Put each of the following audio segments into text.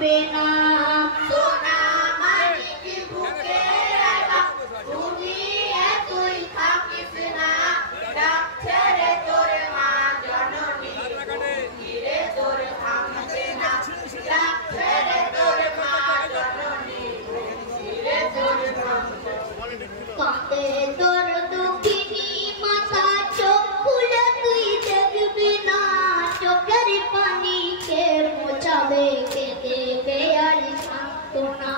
থাকবে না সোনা মানিক বুকে রাখা তুমি এতই থাকিস না ডাক ছেড়ে তোর মা জননী ঘুরে তোর থামবে না ডাক ছেড়ে তোর মা জননী ঘুরে তোর থামবে কাঁদে তোর দুঃখিনী মাথা চোখ খুলে তুই দেখবি না চোখের পানিকে মোছাবে কে দেবে আর সান্ত্বনা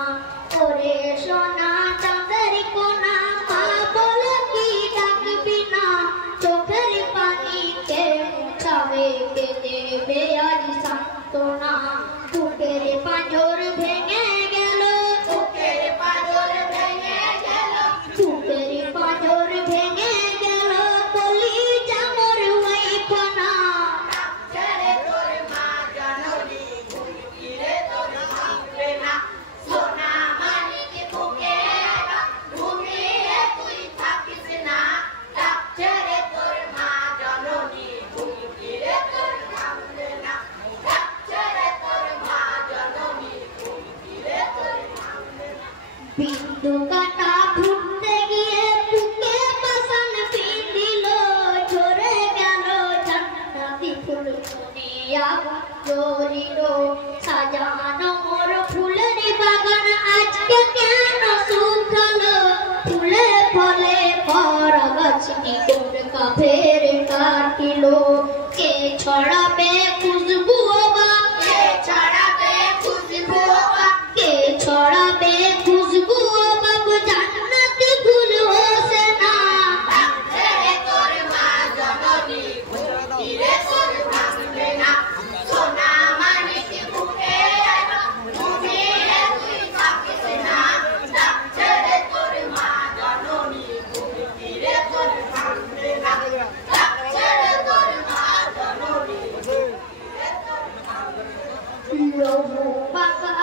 ওরে সোনা চাঁদের কোনা মা বলে কি ডাকবি না চোখের পানিকে মোছাবে কে দেবে আর সান্ত্বনা বুকের পাঁজর ভেঙে গেল বুকের পাঁজর ভেঙে গেল বুকের পাঁজর ভেঙে গেল বলি জামর হইব না ছেড়ে তোর মা জননী ঘুরে তোর থাকবে না সোনা মানিক বুকে রাখা ঘুমিয়ে তুই থাকিস না ডাক ছেড়ে তোর মা জননী ঘুরে তোর থাকবে না ডাক ছেড়ে তোর মা জননী ঘুরে তোর থাকবে না বিন্দু কাটা ফুটতে গিয়ে বুকে পাশান পিঁধিল ঝরে গেল জান্নাতি ফুল মনে আগুন জ্বলিল সাজানো মোর ফুলের বাগান আজকে কেন শুকালো ফুলে ফলে ভরা গাছটি কোন কাফের কাটিল কে ছড়াবে খুশবু বা কে ছড়াবে খুশবু বা কে ছড়াবে খুশবু বাবু জান্নাতি ফুল হোসে না ছেড়ে তোর মা জননী ঘুরে তোর থাকবে না সোনা মানিক বুকে রাখা ঘুমিয়ে তুই থাকিস না ডাক ছেড়ে তোর মা জননী ঘুরে তোর থাকবে না ডাক ছেড়ে তোর মা জননী ঘুরে তোর থাকবে না